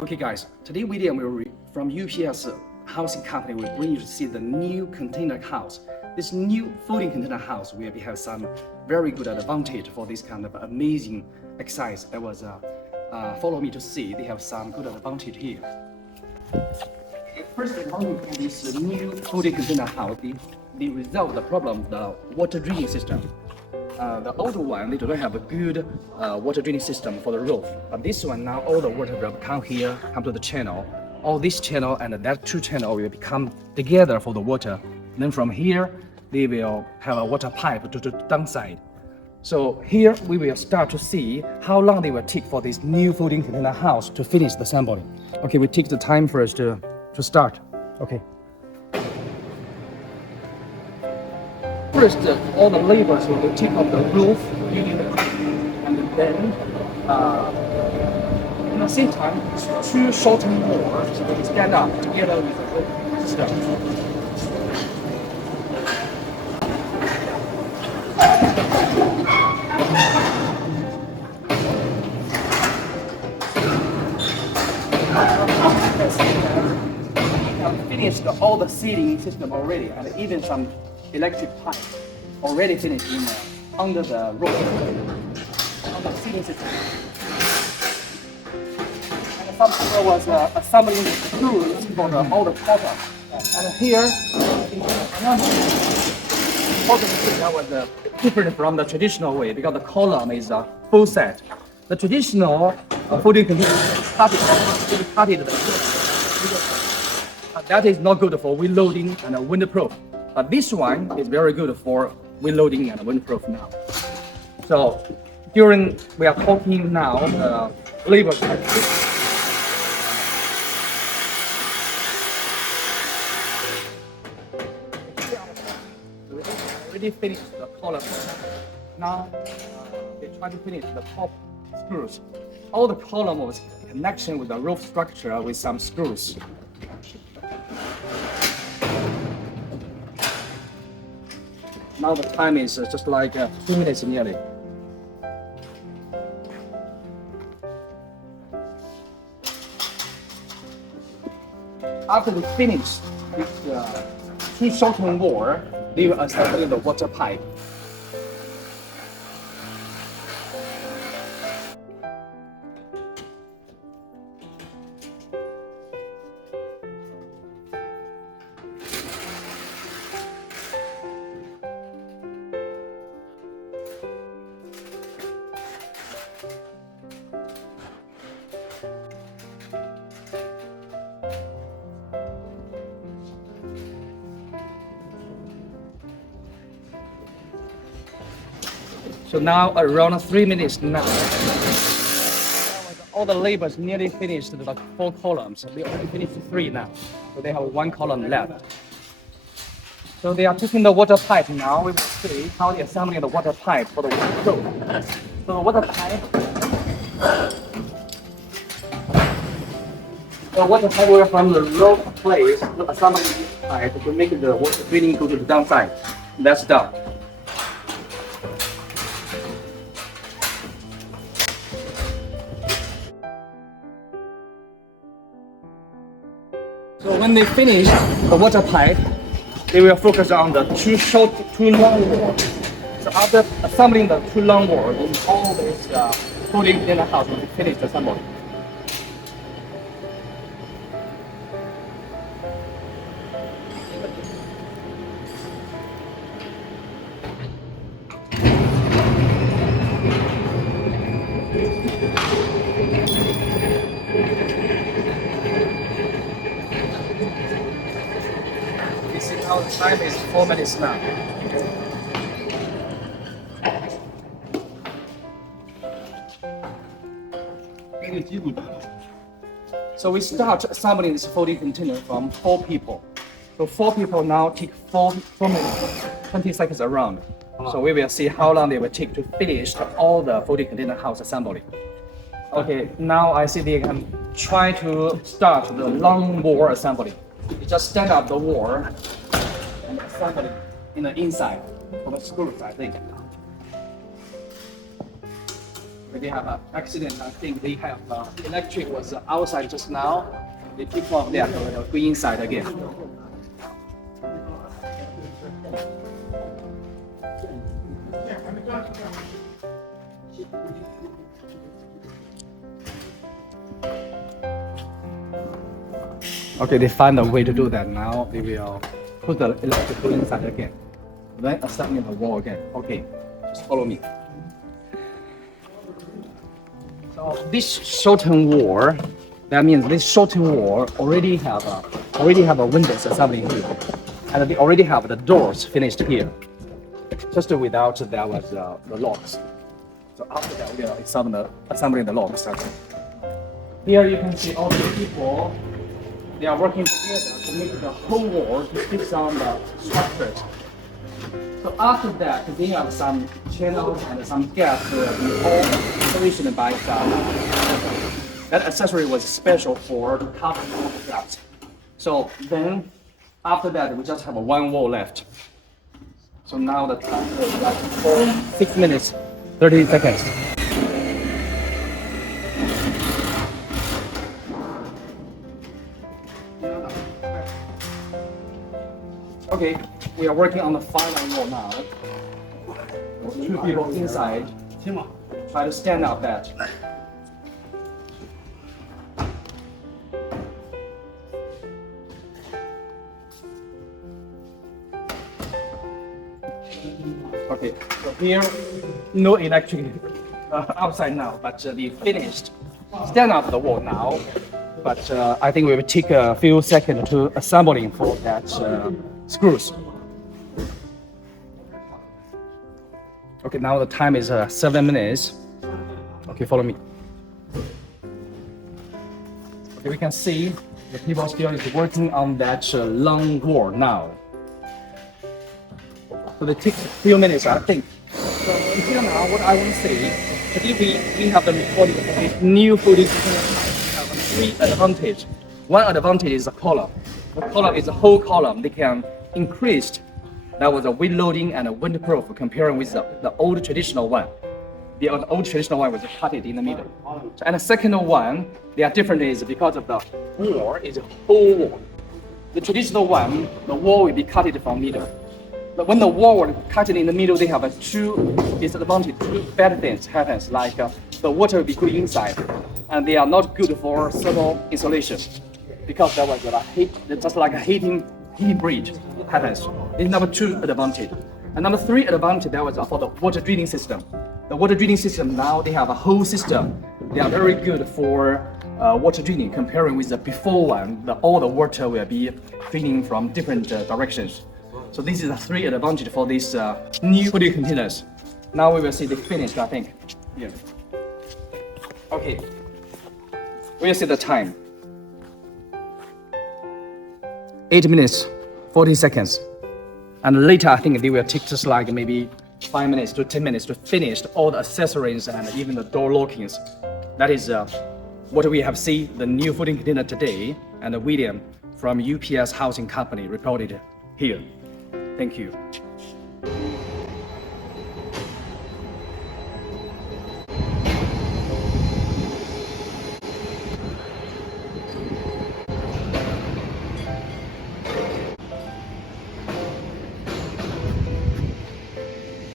Okay guys, today video from UPS housing company will bring you to see the new container house. This new folding container house will have some very good advantage for this kind of amazing exercise. It was follow me to see. They have some good advantage here. First advantage of this new folding container house, they resolve the problem of the water draining system. The old one, they do not have a good water draining system for the roof. But this one now, all the water will come here, come to the channel. All this channel and that two channel will become together for the water. And then from here, they will have a water pipe to the downside. So here we will start to see how long they will take for this new folding container house to finish the assembly. Okay, we take the time first to start. Okay. First, all the laborers will take off the roof, and then at the same time, two shorten boards will stand up together with the roof system. We have finished all the sealing system already, and even some electric pipe already finished under the roof, on the sealing system. And some people was assembling screws for all the bottom. And here, that was different from the traditional way because the column is a full set. The traditional folding container started that is not good for wind loading and windproof. But this one is very good for wind loading and windproof now. So we are talking now the labor side. We already finished the column. Now they try to finish the top screws. All the column was in connection with the roof structure with some screws. Now the time is just like 2 minutes nearly. After they finish this two shortening wall, they will assemble the water pipe. So now around 3 minutes now. All the labors nearly finished the 4 columns. They only finished 3 now. So they have 1 column left. So they are taking the water pipe now. We will see how they are assembling the water pipe for the roof. So the water pipe will from the roof place to assemble this pipe to make the water draining go to the downside. That's done. So when they finish the water pipe, they will focus on the two long walls. So after assembling the 2 long walls, all this folding container house will be finished assembly. Now the time is 4 minutes now. So we start assembling this folding container from 4 people. So 4 people now take 4 minutes, 20 seconds around. So we will see how long they will take to finish all the folding container house assembly. Okay, now I see they can try to start the long wall assembly. You just stand up the wall and assemble it in the inside for the screws, I think. They have an accident. I think they have electric was outside just now. They took off there, so go inside again. Okay, they find a way to do that now. They will put the electrical inside again. Then assemble the wall again. Okay, just follow me. So this shortened wall, that means this shortened wall already have a windows assembly here, and they already have the doors finished here. Just without there was the locks. So after that we are assembling the locks. Here you can see all the people. They are working together to make the whole wall to fix on the structures. So after that, they have some channels and some gaps will be all installation by itself. That accessory was special for the cover all the gaps. So then, after that, we just have one wall left. So now the time is like 6 minutes, 30 seconds. Okay, we are working on the final wall now. Two people inside try to stand up that. Okay, so here, no electric outside now, but they finished stand up the wall now. But I think we will take a few seconds to assembling for that screws. Okay, now the time is 7 minutes. Okay, follow me. Okay, we can see the people still is working on that long wall now. So it takes a few minutes, I think. So here now, what I want to say, if we have the recording of this new footage, we have 3 advantages. One advantage is the column. The column is a whole column. They can increase. That was a wind loading and a windproof comparing with the old traditional one. The old traditional one was cut it in the middle. So, and the second one, they are different is because of the wall is a whole wall. The traditional one, the wall will be cut it from middle. But when the wall was cut in the middle, they have a two disadvantage, two bad things happens, like the water will be going inside, and they are not good for thermal insulation because there was a heat, just like a heat bridge happens. This is number 2 advantage. And number 3 advantage that was for the water drilling system. The water drilling system now they have a whole system. They are very good for water drilling comparing with the before one. All the water will be draining from different directions. So this is the 3 advantage for these new footage containers. Now we will see the finished, I think. Yeah. Okay. We'll see the time. 8 minutes, 40 seconds. And later, I think they will take just like maybe 5 minutes to 10 minutes to finish all the accessories and even the door lockings. That is what we have seen, the new footage container today, and William from UPS Housing Company reported here. Thank you.